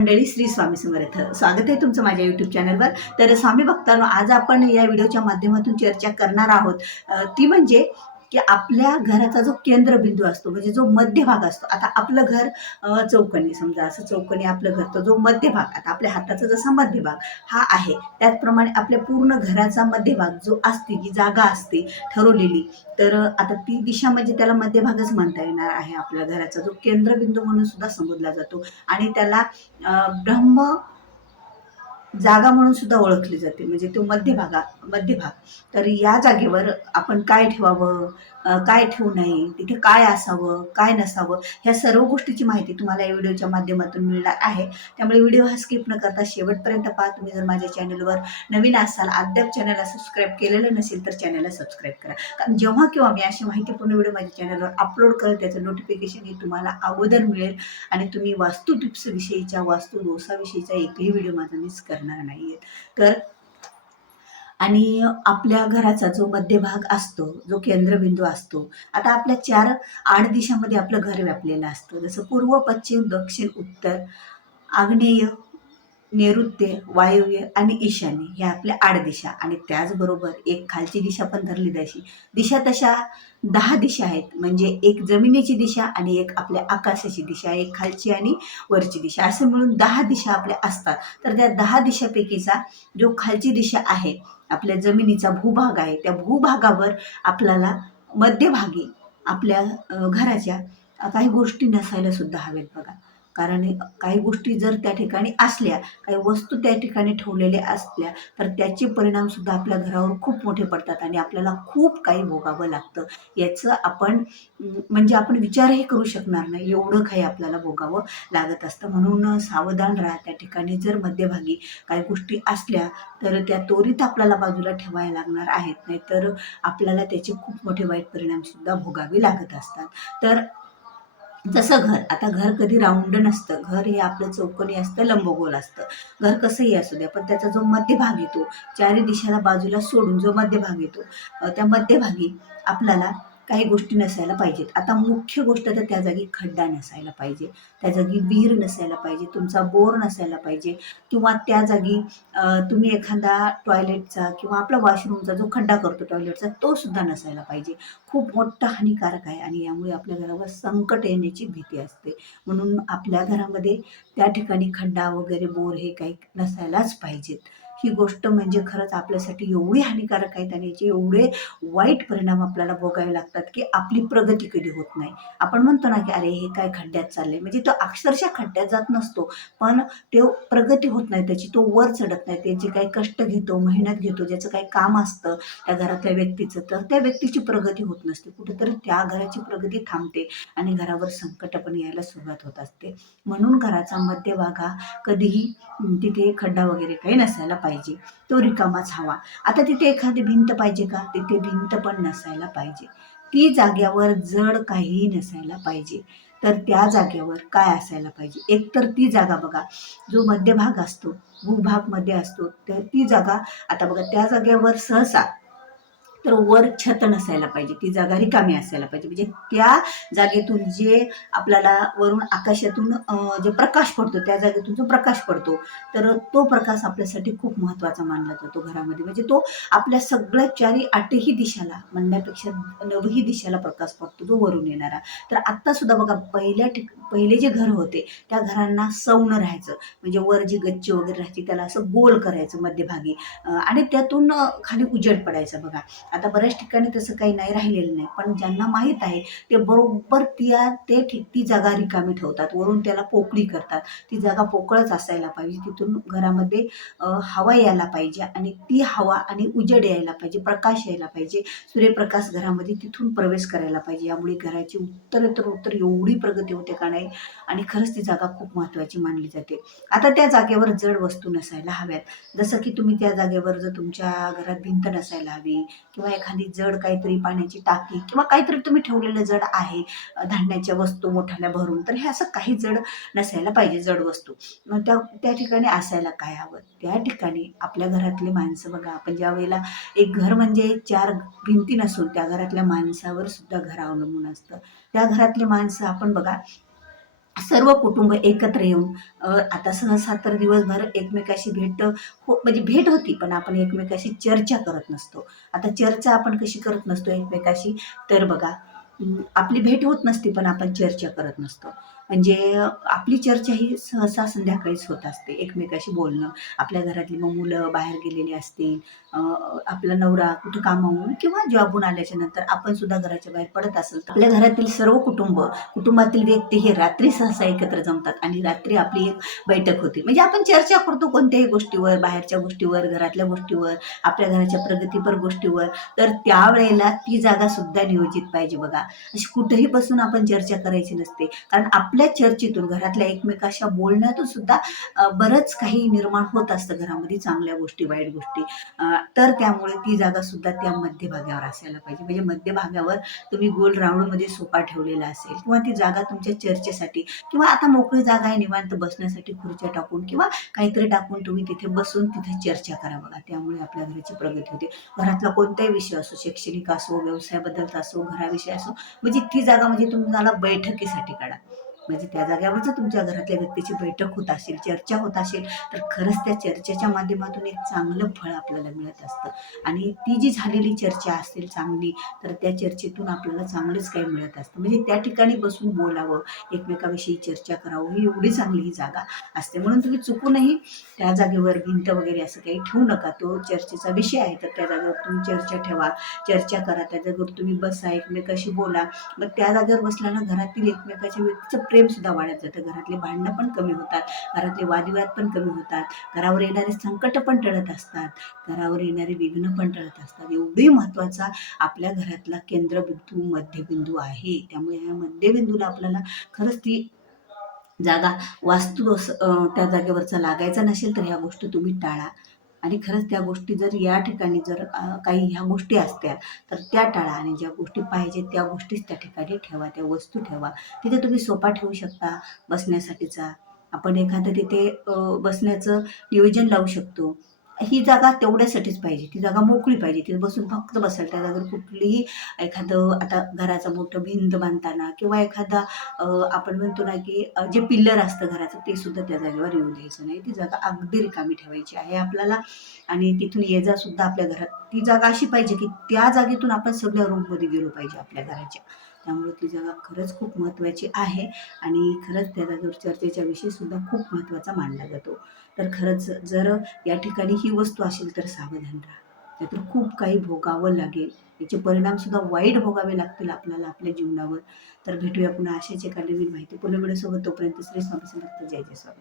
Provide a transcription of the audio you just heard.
मंडळी, श्री स्वामी समर्थ. स्वागत आहे तुमचं माझ्या यूट्यूब चॅनलवर. तर स्वामी भक्तांनो, आज आपण या व्हिडिओच्या माध्यमातून चर्चा करणार आहोत ती म्हणजे की आपल्या घराचा जो केंद्रबिंदू असतो, म्हणजे जो मध्यभाग असतो. आता आपलं घर चौकोनी, समजा असं चौकोनी आपलं घर, तो जो मध्यभाग, आता आपल्या हाताचा जसा मध्यभाग हा आहे, त्याचप्रमाणे आपल्या पूर्ण घराचा मध्यभाग जो असते, जी जागा असते ठरवलेली, तर आता ती दिशा म्हणजे त्याला मध्यभागच म्हणता येणार आहे. आपल्या घराचा जो केंद्रबिंदू म्हणून सुद्धा संबोधला जातो आणि त्याला ब्रह्म जागा म्हणून सुद्धा ओळखली जाते, म्हणजे तो मध्यभाग. तर या जागेवर आपण काय ठेवावं, काय ठेवू नये, तिथे काय असावं, काय नसावं, ह्या सर्व गोष्टीची माहिती तुम्हाला या व्हिडिओच्या माध्यमातून मिळणार आहे. त्यामुळे व्हिडिओ हा स्किप न करता शेवटपर्यंत पहा. तुम्ही जर माझ्या चॅनलवर नवीन असाल, अद्याप चॅनलला सबस्क्राईब केलेलं नसेल, तर चॅनलला सबस्क्राईब करा. कारण जेव्हा किंवा मी अशी माहितीपूर्ण व्हिडिओ माझ्या चॅनलवर अपलोड करेल, त्याचं नोटिफिकेशन हे तुम्हाला अगोदर मिळेल आणि तुम्ही वास्तू टिप्स विषयीच्या, वास्तू दोषाविषयीचा एकही व्हिडिओ माझा मिस करणार नाहीये. तर आणि आपल्या घराचा जो मध्यभाग असतो, जो केंद्रबिंदू असतो, आता आपल्या 4 आठ दिशांमध्ये आपलं घर व्यापलेलं असतं. जसं पूर्व, पश्चिम, दक्षिण, उत्तर, आग्नेय, नैऋत्य, वायव्य आणि ईशान्य, ह्या आपल्या 8 दिशा. आणि त्याचबरोबर एक खालची दिशा पण धरली जायची. दिशा तशा 10 दिशा आहेत, म्हणजे एक जमिनीची दिशा आणि एक आपल्या आकाशाची दिशा, एक खालची आणि वरची दिशा, असे मिळून 10 दिशा आपल्या असतात. तर त्या 10 दिशापैकीचा जो खालची दिशा आहे, आपल्या जमिनीचा भूभाग आहे, त्या भूभागावर आपल्याला मध्यभागी आपल्या घराच्या काही गोष्टी नसायला सुद्धा हवेत बघा. कारण काही गोष्टी जर त्या ठिकाणी असल्या, काही वस्तू त्या ठिकाणी ठेवलेल्या असल्या, तर त्याचे परिणाम सुद्धा आपल्या घरावर खूप मोठे पडतात आणि आपल्याला खूप काही भोगावं लागतं. याचं आपण म्हणजे आपण विचारही करू शकणार नाही, एवढं काही आपल्याला भोगावं लागत असतं. म्हणून सावधान राहा. त्या ठिकाणी जर मध्यभागी काही गोष्टी असल्या, तर त्या त्वरित आपल्याला बाजूला ठेवायला लागणार आहेत, नाहीतर आपल्याला त्याचे खूप मोठे वाईट परिणाम सुद्धा भोगावे लागत असतात. तर जसं घर, आता घर कधी राऊंड नसतं, घर हे आपलं चौकोनी असतं, लंबगोल असतं. घर कसंही असू द्या, पण त्याचा जो मध्यभाग येतो, चारी दिशेला बाजूला सोडून जो मध्यभाग येतो, त्या मध्यभागी आपल्याला काही गोष्टी नसायला पाहिजेत. आता मुख्य गोष्ट तर त्या जागी खड्डा नसायला पाहिजे, त्या जागी विहीर नसायला पाहिजे, तुमचा बोर नसायला पाहिजे, किंवा त्या जागी तुम्ही एखादा टॉयलेटचा किंवा आपला वॉशरूमचा जो खड्डा करतो टॉयलेटचा, तो सुद्धा नसायला पाहिजे. खूप मोठा हानिकारक आहे आणि यामुळे आपल्या घरावर संकट येण्याची भीती असते. म्हणून आपल्या घरामध्ये त्या ठिकाणी खड्डा वगैरे, बोर हे काही नसायलाच पाहिजेत. ही गोष्ट म्हणजे खरंच आपल्यासाठी एवढी हानिकारक आहेत आणि याचे एवढे वाईट परिणाम आपल्याला भोगावे लागतात की आपली प्रगती कधी होत नाही. आपण म्हणतो ना की अरे हे काय खड्ड्यात चाललंय, म्हणजे तो अक्षरशः खड्ड्यात जात नसतो, पण तो प्रगती होत नाही त्याची, तो वर चढत नाही. ते जे काही कष्ट घेतो, मेहनत घेतो, ज्याचं काही काम असतं त्या घरातल्या व्यक्तीचं, तर त्या व्यक्तीची प्रगती होत नसते. कुठेतरी त्या घराची प्रगती थांबते आणि घरावर संकट पण यायला सुरुवात होत असते. म्हणून घराचा मध्यभाग हा कधीही तिथे खड्डा वगैरे काही नसायला पाहिजे, तो रिकामाच हवा. आता तिथे एखादी भिंत पाहिजे का? तिथे भिंत पण नसायला पाहिजे. ती जाग्यावर जड काहीही नसायला पाहिजे. तर त्या जागेवर काय असायला पाहिजे? एक तर ती जागा बघा, जो मध्यभाग असतो, भूभाग मध्ये असतो, तर ती जागा, आता बघा त्या जागेवर सहसा तर वर छत नसायला पाहिजे, ती जागा रिकामी असायला पाहिजे. म्हणजे त्या जागेतून जे आपल्याला वरून आकाशातून जे प्रकाश पडतो, त्या जागेतून जो प्रकाश पडतो, तर तो प्रकाश आपल्यासाठी खूप महत्त्वाचा मानला जातो घरामध्ये. म्हणजे तो आपल्या सगळ्या चारी आठही दिशाला, म्हणण्यापेक्षा 9ही दिशाला प्रकाश पडतो, जो वरून येणारा. तर आत्ता सुद्धा बघा, पहिले जे घर होते त्या घरांना सौन राहायचं, म्हणजे वर जी गच्ची वगैरे राहायची त्याला असं गोल करायचं मध्यभागी, आणि त्यातून खाली उजेड पडायचा बघा. आता बऱ्याच ठिकाणी तसं काही नाही राहिलेलं नाही, पण ज्यांना माहीत आहे ते बरोबर ती जागा रिकामी ठेवतात, वरून त्याला पोकळी करतात. ती जागा पोकळच असायला पाहिजे, तिथून घरामध्ये हवा यायला पाहिजे आणि ती हवा आणि उजेड यायला पाहिजे, प्रकाश यायला पाहिजे, सूर्यप्रकाश घरामध्ये तिथून प्रवेश करायला पाहिजे. यामुळे घराची उत्तर एवढी प्रगती होते का नाही, आणि खरंच ती जागा खूप महत्त्वाची मानली जाते. आता त्या जागेवर जड वस्तू नसायला हव्यात. जसं की तुम्ही त्या जागेवर जर तुमच्या घरात भिंत नसायला हवी, किंवा एखादी जड काहीतरी पाण्याची टाकी किंवा काहीतरी तुम्ही ठेवलेलं जड आहे, धान्याच्या वस्तू मोठ्याला भरून, तर हे असं काही जड नसायला पाहिजे, जड वस्तू. मग त्या ठिकाणी असायला काय हवं? त्या ठिकाणी आपल्या घरातले माणसं बघा, आपण ज्या वेळेला, एक घर म्हणजे 4 भिंती नसून त्या घरातल्या माणसावर सुद्धा घर अवलंबून असतं. त्या घरातले माणसं आपण बघा, सर्व कुटुंब एकत्र येऊन आता सहसा तर दिवसभर एकमेकाशी भेट म्हणजे भेट होती, पण आपण एकमेकाशी चर्चा करत नसतो. आता चर्चा आपण कशी करत नसतो एकमेकाशी, तर बघा आपली भेट होत नसते, पण आपण चर्चा करत नसतो. म्हणजे आपली चर्चा ही सहसा संध्याकाळीच होत असते. एकमेकाशी बोलणं, आपल्या घरातली मग मुलं बाहेर गेलेली असतील, आपला नवरा कुठं कामावून किंवा जॉबहून आल्याच्या नंतर आपण सुद्धा घराच्या बाहेर पडत असेल, तर आपल्या घरातील सर्व कुटुंबातील व्यक्ती हे रात्री सहसा एकत्र जमतात आणि रात्री आपली एक बैठक होते. म्हणजे आपण चर्चा करतो कोणत्याही गोष्टीवर, बाहेरच्या गोष्टीवर, घरातल्या गोष्टीवर, आपल्या घराच्या प्रगतीपर गोष्टीवर. तर त्यावेळेला ती जागा सुद्धा नियोजित पाहिजे बघा. अशी कुठेही बसून आपण चर्चा करायची नसते. कारण आपल्या चर्चेतून, घरातल्या एकमेकांशी बोलण्यातून सुद्धा बरंच काही निर्माण होत असतं घरामध्ये, चांगल्या गोष्टी, वाईट गोष्टी. तर त्यामुळे ती जागा सुद्धा त्या मध्यभागावर असायला पाहिजे. म्हणजे मध्यभागावर तुम्ही गोल राऊंडमध्ये सोफा ठेवलेला असेल किंवा ती जागा तुमच्या चर्चेसाठी, किंवा आता मोकळी जागा आहे निवांत बसण्यासाठी, खुर्च्या टाकून किंवा काहीतरी टाकून तुम्ही तिथे बसून तिथे चर्चा करा बघा. त्यामुळे आपल्या घराची प्रगती होते. घरातला कोणताही विषय असो, शैक्षणिक असो, व्यवसायाबद्दलचा असो, घराविषयी असो, म्हणजे ती जागा म्हणजे तुम्हाला बैठकीसाठी काढा. म्हणजे त्या जागेवर जर तुमच्या घरातल्या व्यक्तीची बैठक होत असेल, चर्चा होत असेल, तर खरंच त्या चर्चेच्या माध्यमातून एक चांगलं फळ आपल्याला मिळत असतं. आणि ती जी झालेली चर्चा असेल चांगली, तर त्या चर्चेतून आपल्याला चांगलंच काही मिळत असतं. म्हणजे त्या ठिकाणी बसून बोलावं, एकमेकाविषयी चर्चा करावं, ही एवढी चांगली ही जागा असते. म्हणून तुम्ही चुकूनही त्या जागेवर भिंत वगैरे असं काही ठेवू नका. तो चर्चेचा विषय आहे, तर त्या जागेवर तुम्ही चर्चा ठेवा, चर्चा करा. त्या जागेवर तुम्ही बसा, एकमेकाशी बोला. मग त्या जागेवर बसल्यानं घरातील एकमेकाच्या व्यक्तीचं प्रेम सुद्धा वाढत जातं. घरातली भांडणं पण कमी होतात, घरातले वादविवाद पण कमी होतात, घरावर येणारे संकट पण टळत असतात, घरावर येणारे विघ्न पण टळत असतात. एवढी महत्त्वाचा आपल्या घरातला केंद्रबिंदू, मध्यबिंदू आहे. त्यामुळे या मध्यबिंदूला आपल्याला खरंच ती जागा वास्तू त्या जागेवरचा लागायचा नसेल, तर ह्या गोष्टी तुम्ही टाळा. आणि खरंच त्या गोष्टी जर या ठिकाणी जर काही ह्या गोष्टी असत्या, तर त्या टाळा आणि ज्या गोष्टी पाहिजेत त्या गोष्टीच त्या ठिकाणी ठेवा, त्या वस्तू ठेवा. तिथे तुम्ही सोफा ठेवू शकता बसण्यासाठीचा. आपण एखादं तिथे बसण्याचं नियोजन लावू शकतो. ही जागा तेवढ्यासाठीच पाहिजे. ती जागा मोकळी पाहिजे. तिथे बसून फक्त बसायला, त्या जागेवर कुठलीही एखादं आता घराचं मोठं भिंत बांधताना किंवा एखादा आपण म्हणतो ना, की जे पिल्लर असतं घराचं ते सुद्धा त्या जागेवर येऊ द्यायचं नाही. ती जागा अगदी रिकामी ठेवायची आहे आपल्याला. आणि तिथून ये-जा सुद्धा आपल्या घरात ती जागा अशी पाहिजे, की त्या जागेतून आपण सगळ्या रूममध्ये गेलो पाहिजे आपल्या घराच्या. त्यामुळे ती जागा खरंच खूप महत्त्वाची आहे आणि खरंच त्या जागेवर चर्चेचा विषय सुद्धा खूप महत्त्वाचा मानला जातो. तर खरंच जर या ठिकाणी ही वस्तू असेल तर सावधान राहा. नाहीतर खूप काही भोगावं लागेल. याचे परिणाम सुद्धा वाईट भोगावे लागतील आपल्याला आपल्या जीवनावर. तर भेटूया पुन्हा अशाच एका नवीन माहितीपूर्ण व्हिडिओसोबत. तोपर्यंत श्री स्वामी समर्थ. जय जय स्वामी.